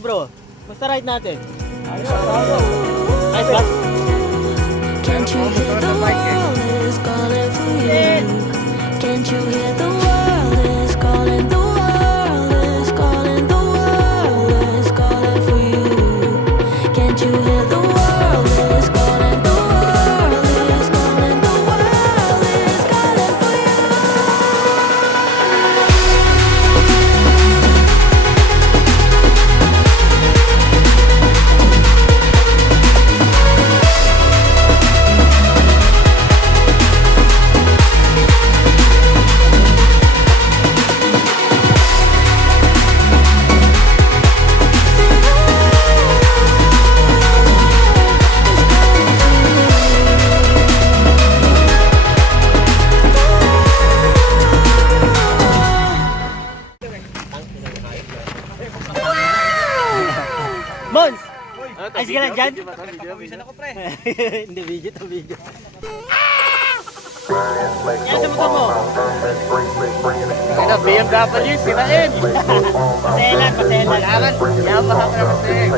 bike bro. Basta ride natin. Ayos ba? Can't you hear the world is calling for you? Can't you hear the world is calling, the world is calling, the world is calling for you? Can't you hear the world is calling, the world is calling, the world is calling for you? Mons! Ayos ka na dyan? Pawisan ako pre. Hindi, video to video. Yan sa motor mo. Ito, BMW, sirain. Paselan, paselan. Kailangan, Yamaha ka na kasi.